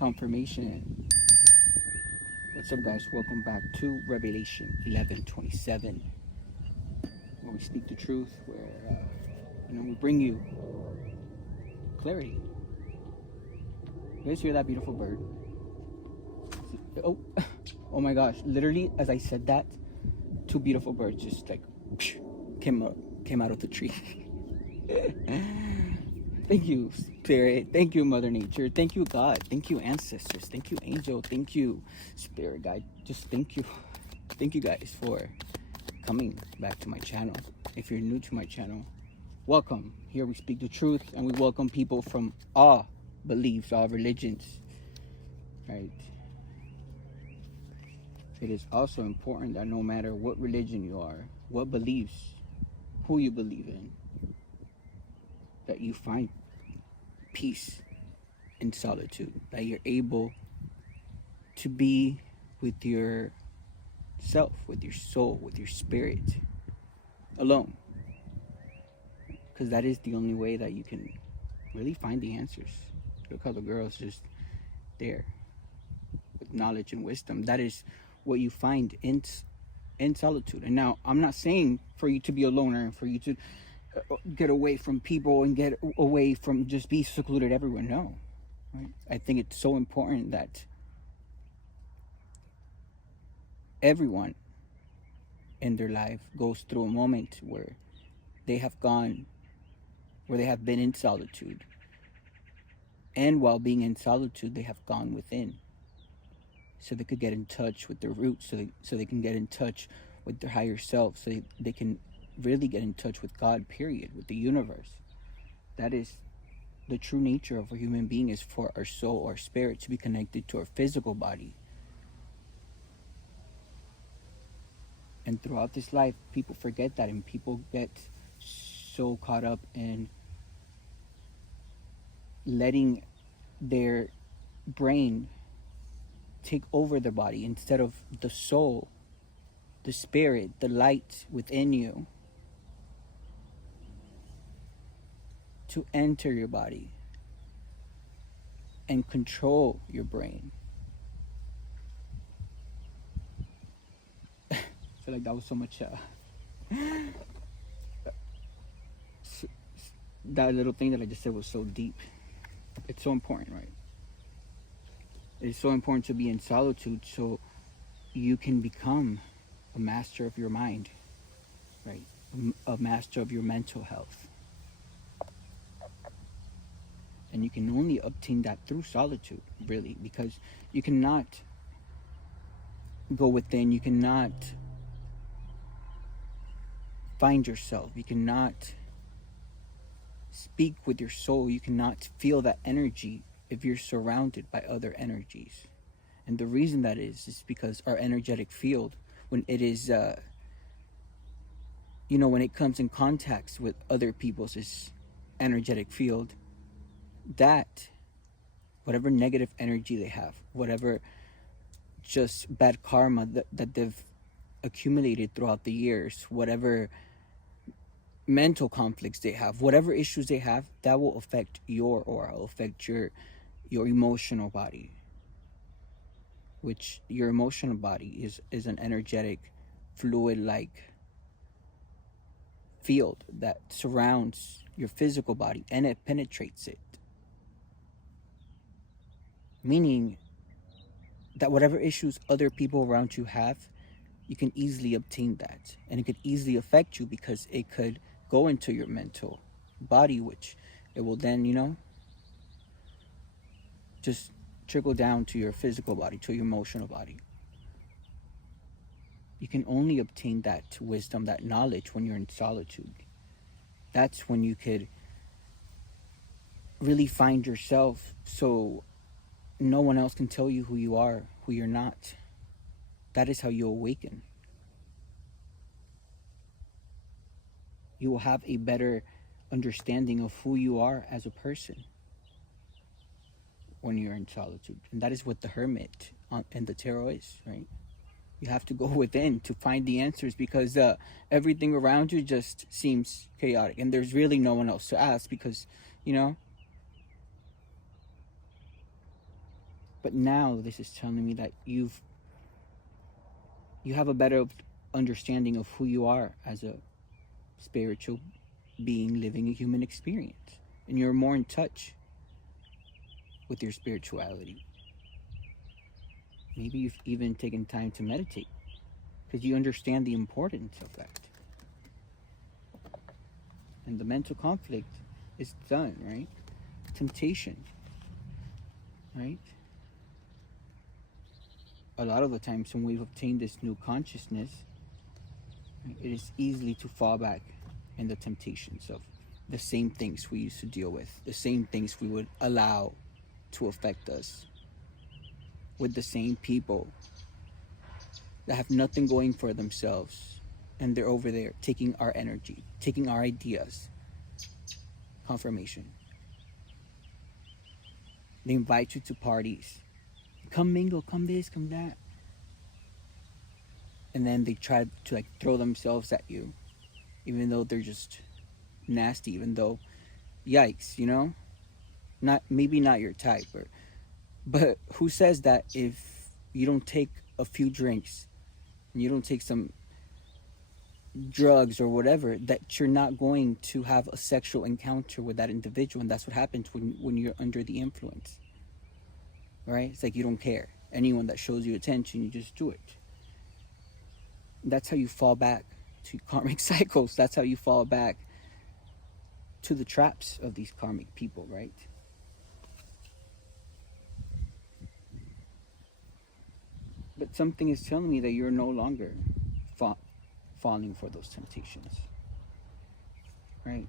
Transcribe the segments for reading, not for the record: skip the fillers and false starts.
confirmation. What's up, guys? Welcome back to Revelation 11:27, where we speak the truth, where we bring you clarity. You guys hear that beautiful bird? Oh, oh my gosh! Literally, as I said that, two beautiful birds just like came out of the tree. Thank you, Spirit. Thank you, Mother Nature. Thank you, God. Thank you, ancestors. Thank you, Angel. Thank you, Spirit Guide. Just thank you. Thank you guys for coming back to my channel. If you're new to my channel, welcome. Here we speak the truth and we welcome people from all beliefs, all religions. Right? It is also important that no matter what religion you are, what beliefs, who you believe in, that you find peace in solitude, that you're able to be with your self, with your soul, with your spirit alone, because that is the only way that you can really find the answers. Look how the girl's just there with knowledge and wisdom. That is what you find in solitude. And now I'm not saying for you to be a loner and for you to get away from people and get away from just be secluded everywhere. No, right? I think it's so important that everyone in their life goes through a moment where they have been in solitude, and while being in solitude they have gone within, so they could get in touch with their roots, so they can get in touch with their higher self, so they can really get in touch with God, period, with the universe. That is the true nature of a human being, is for our soul, our spirit, to be connected to our physical body. And throughout this life, people forget that, and people get so caught up in letting their brain take over their body instead of the soul, the spirit, the light within you to enter your body and control your brain. I feel like that was so much that little thing that I just said was so deep. It's so important, right? It's so important to be in solitude so you can become a master of your mind, right? A master of your mental health. And you can only obtain that through solitude, really, because you cannot go within, you cannot find yourself, you cannot speak with your soul, you cannot feel that energy if you're surrounded by other energies. And the reason that is because our energetic field, when it is when it comes in contact with other people's energetic field, that whatever negative energy they have, whatever just bad karma that they've accumulated throughout the years, whatever mental conflicts they have, whatever issues they have, that will affect your aura, will affect your emotional body, which your emotional body is an energetic fluid like field that surrounds your physical body, and it penetrates it, meaning that whatever issues other people around you have, you can easily obtain that, and it could easily affect you because it could go into your mental body, which it will then just trickle down to your physical body, to your emotional body. You can only obtain that wisdom, that knowledge, when you're in solitude. That's when you could really find yourself, so no one else can tell you who you are, who you're not. That is how you awaken. You will have a better understanding of who you are as a person when you're in solitude. And that is what the hermit and the tarot is, right? You have to go within to find the answers, because everything around you just seems chaotic, and there's really no one else to ask, because But now this is telling me that you have a better understanding of who you are as a spiritual being living a human experience, and you're more in touch with your spirituality. Maybe you've even taken time to meditate because you understand the importance of that. And the mental conflict is done, right? Temptation, right? A lot of the times when we've obtained this new consciousness, right, it is easily to fall back in the temptations of the same things we used to deal with, the same things we would allow to affect us, with the same people that have nothing going for themselves, and they're over there taking our energy, taking our ideas. Confirmation. They invite you to parties. Come mingle, come this, come that. And then they try to like throw themselves at you, even though they're just nasty, even though, yikes, you know? Maybe not your type, but who says that if you don't take a few drinks and you don't take some drugs or whatever, that you're not going to have a sexual encounter with that individual? And that's what happens when you're under the influence, right? It's like you don't care. Anyone that shows you attention, you just do it. That's how you fall back to karmic cycles. That's how you fall back to the traps of these karmic people, right? But something is telling me that you're no longer falling for those temptations, right?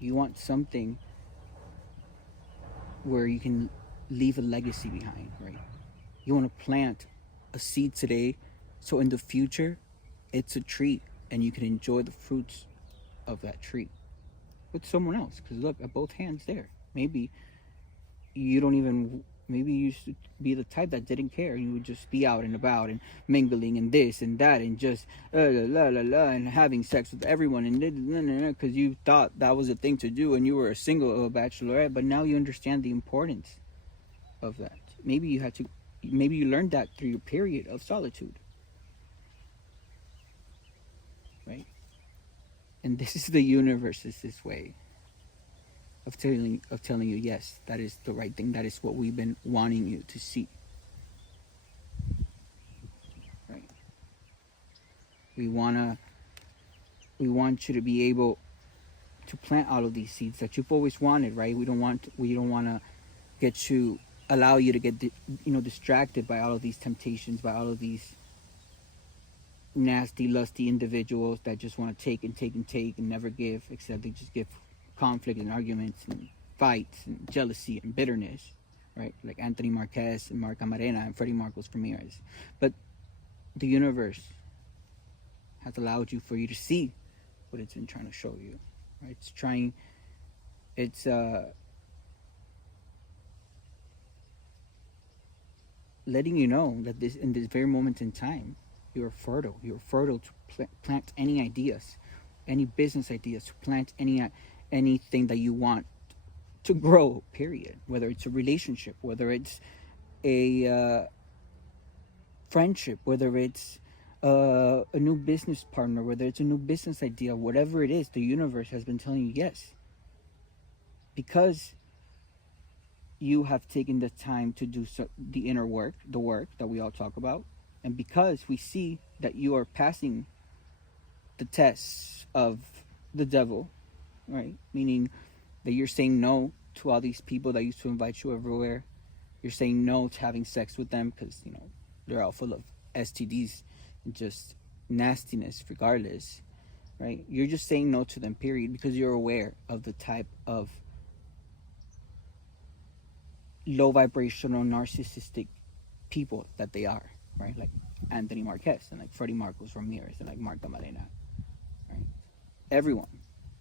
You want something where you can leave a legacy behind, right? You want to plant a seed today, so in the future, it's a tree, and you can enjoy the fruits of that tree with someone else. Because look, at both hands there. Maybe you don't even, maybe you used to be the type that didn't care. You would just be out and about and mingling and this and that and just and having sex with everyone and because you thought that was a thing to do and you were a single bachelorette. But now you understand the importance of that. Maybe you learned that through your period of solitude, right? And this is the universe's way of telling you, yes, that is the right thing. That is what we've been wanting you to see, right? We want you to be able to plant all of these seeds that you've always wanted, right? We don't want to allow you to get distracted by all of these temptations, by all of these nasty, lusty individuals that just want to take and take and take and never give, except they just give conflict and arguments and fights and jealousy and bitterness, right? Like Anthony Marquez and Mark Amarena and Freddie Marcos Ramirez. But the universe has allowed for you to see what it's been trying to show you, right? It's letting you know that in this very moment in time, you're fertile. You're fertile to plant any ideas, any business ideas, to plant anything that you want to grow, period. Whether it's a relationship, whether it's a friendship, whether it's a new business partner, whether it's a new business idea, whatever it is, the universe has been telling you yes. Because you have taken the time to do the inner work, the work that we all talk about, and because we see that you are passing the tests of the devil, right? Meaning that you're saying no to all these people that used to invite you everywhere. You're saying no to having sex with them because, they're all full of STDs and just nastiness regardless, right? You're just saying no to them, period, because you're aware of the type of low vibrational narcissistic people that they are, right? Like Anthony Marquez and like Freddie Marcos Ramirez and like Mark Amarena, right? Everyone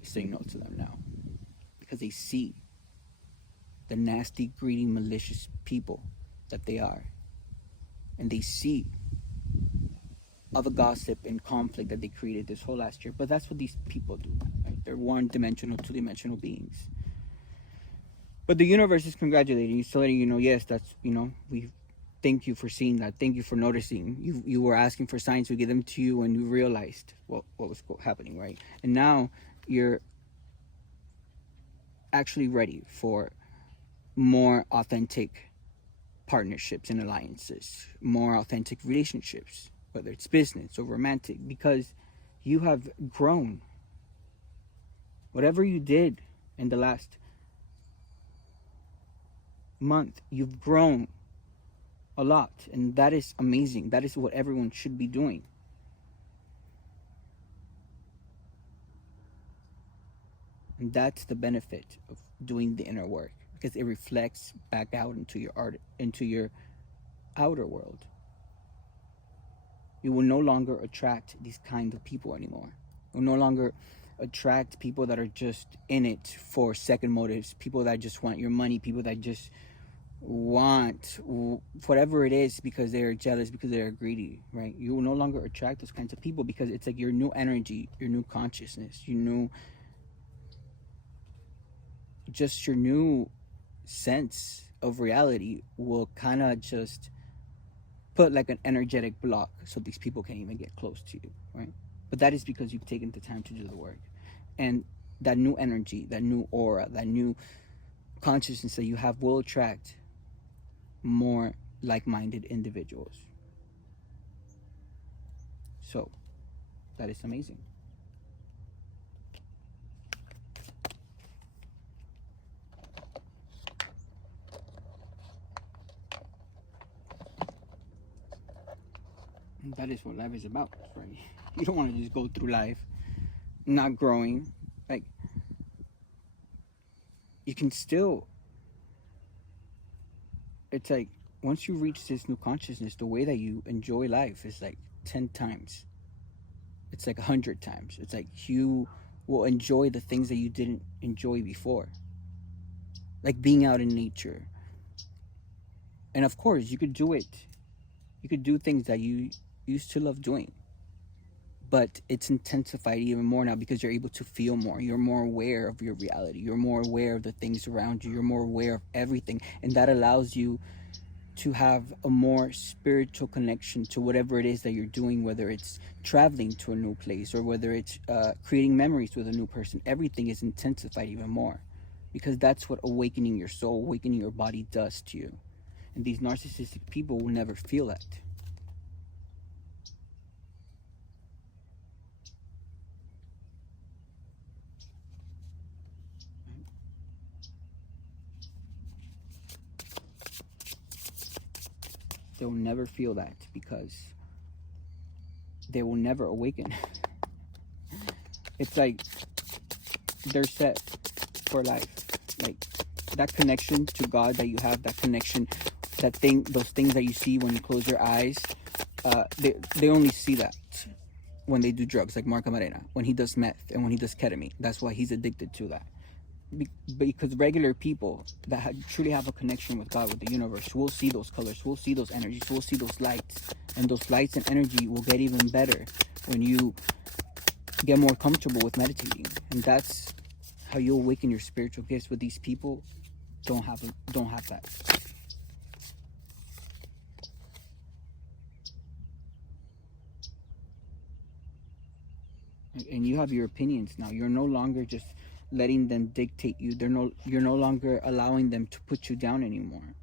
is saying no to them now because they see the nasty, greedy, malicious people that they are, and they see all the gossip and conflict that they created this whole last year. But that's what these people do, right? They're one-dimensional, two-dimensional beings. But the universe is congratulating you, so letting you know, yes, that's, Thank you for seeing that. Thank you for noticing. You were asking for signs to give them to you, and you realized what was happening, right? And now you're actually ready for more authentic partnerships and alliances, more authentic relationships, whether it's business or romantic, because you have grown. Whatever you did in the last month, you've grown a lot, and that is amazing. That is what everyone should be doing. And that's the benefit of doing the inner work, because it reflects back out into your art, into your outer world. You will no longer attract these kind of people anymore. You will no longer attract people that are just in it for second motives, people that just want your money, people that just want whatever it is because they're jealous, because they're greedy, right? You will no longer attract those kinds of people, because it's like your new energy, your new consciousness, just your new sense of reality will kind of just put like an energetic block so these people can't even get close to you, right? But that is because you've taken the time to do the work. And that new energy, that new aura, that new consciousness that you have will attract more like-minded individuals. So that is amazing. And that is what life is about, right? You don't want to just go through life not growing. Like, you can still, it's like once you reach this new consciousness, the way that you enjoy life is like 10 times. It's like 100 times. It's like you will enjoy the things that you didn't enjoy before, like being out in nature. And of course, you could do it. You could do things that you used to love doing, but it's intensified even more now because you're able to feel more. You're more aware of your reality. You're more aware of the things around you. You're more aware of everything. And that allows you to have a more spiritual connection to whatever it is that you're doing, whether it's traveling to a new place or whether it's creating memories with a new person. Everything is intensified even more, because that's what awakening your soul, awakening your body does to you. And these narcissistic people will never feel that. They will never feel that because they will never awaken. It's like they're set for life. Like that connection to God that you have, that connection, that thing, those things that you see when you close your eyes, they only see that when they do drugs, like Marco Marena, when he does meth and when he does ketamine. That's why he's addicted to that. Because regular people that truly have a connection with God, with the universe, will see those colors, will see those energies, will see those lights. And those lights and energy will get even better when you get more comfortable with meditating. And that's how you awaken your spiritual gifts. But these people don't have that. And you have your opinions now. You're no longer just letting them dictate you. You're no longer allowing them to put you down anymore,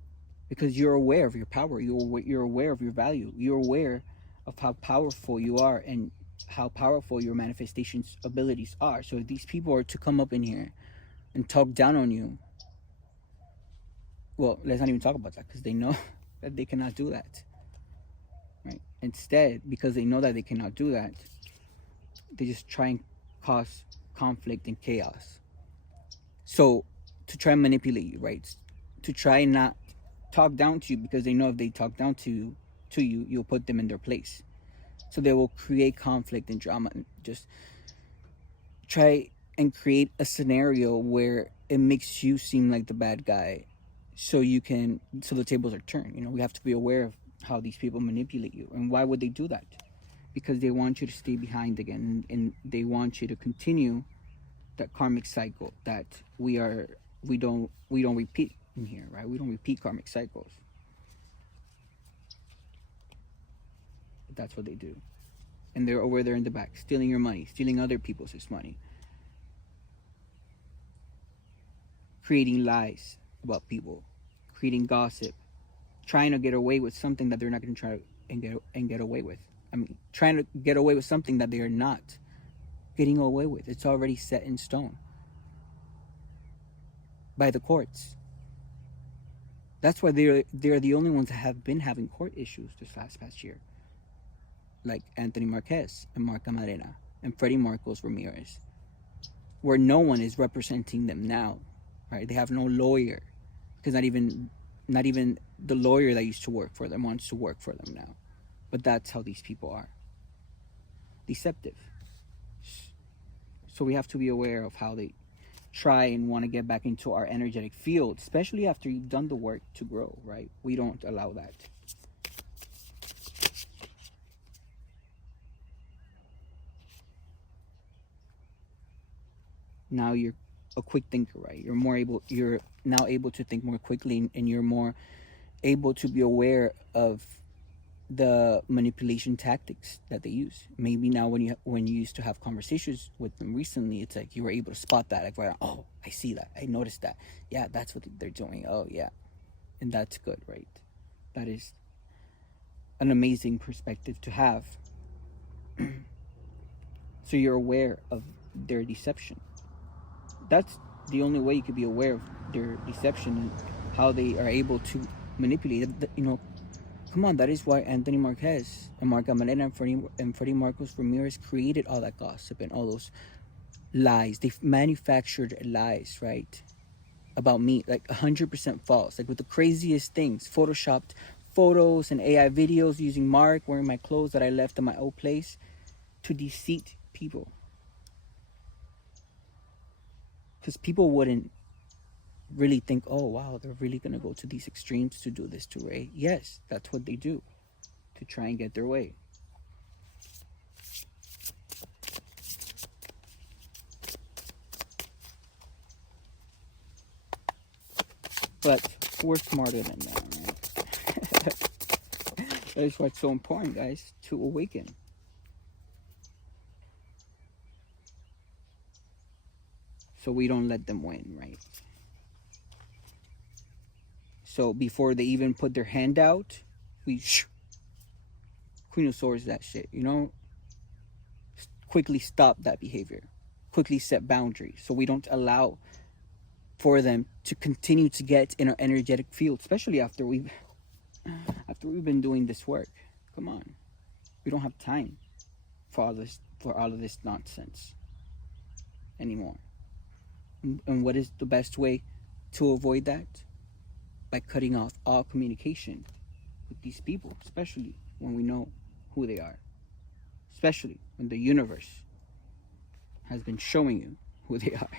because you're aware of your power. You're aware of your value. You're aware of how powerful you are and how powerful your manifestations abilities are. So if these people are to come up in here and talk down on you, well, let's not even talk about that, because they know that they cannot do that, right? Instead, because they know that they cannot do that, they just try and cause conflict and chaos. So to try and manipulate you, right? To try and not talk down to you, because they know if they talk down to you, you'll put them in their place. So they will create conflict and drama and just try and create a scenario where it makes you seem like the bad guy, so the tables are turned. We have to be aware of how these people manipulate you. And why would they do that? Because they want you to stay behind again, and they want you to continue that karmic cycle that we don't repeat in here, right? We don't repeat karmic cycles. That's what they do. And they're over there in the back, stealing your money, stealing other people's money, creating lies about people, creating gossip, trying to get away with something that they're not going to try and get away with. I mean, trying to get away with something that they are not getting away with. It's already set in stone by the courts. That's why they're the only ones that have been having court issues this past year, like Anthony Marquez and Mark Camarena and Freddie Marcos Ramirez, where no one is representing them now, right? They have no lawyer, because not even the lawyer that used to work for them wants to work for them now. But that's how these people are. Deceptive. So we have to be aware of how they try and want to get back into our energetic field, especially after you've done the work to grow, right? We don't allow that. Now you're a quick thinker, right? You're now able to think more quickly, and you're more able to be aware of the manipulation tactics that they use. Maybe now when you used to have conversations with them recently, it's like you were able to spot that, like, right, oh, I see that, I noticed that, yeah, that's what they're doing, oh yeah. And that's good, right? That is an amazing perspective to have. So you're aware of their deception. That's the only way you could be aware of their deception and how they are able to manipulate it. Come on, that is why Anthony Marquez and Mark Camarena and Freddie Marcos Ramirez created all that gossip and all those lies. They manufactured lies, right? About me, like 100% false, like with the craziest things, photoshopped photos and AI videos using Mark wearing my clothes that I left in my old place to deceive people. Because people wouldn't really think, oh wow, they're really gonna go to these extremes to do this to Ray. Yes, that's what they do to try and get their way. But we're smarter than that, right? That is why it's so important, guys, to awaken. So we don't let them win, right? So before they even put their hand out, we Queen of Swords that shit, quickly stop that behavior, quickly set boundaries, so we don't allow for them to continue to get in our energetic field, especially after we've been doing this work. Come on, we don't have time for all of this nonsense anymore. And what is the best way to avoid that? By cutting off all communication with these people, especially when we know who they are, especially when the universe has been showing you who they are.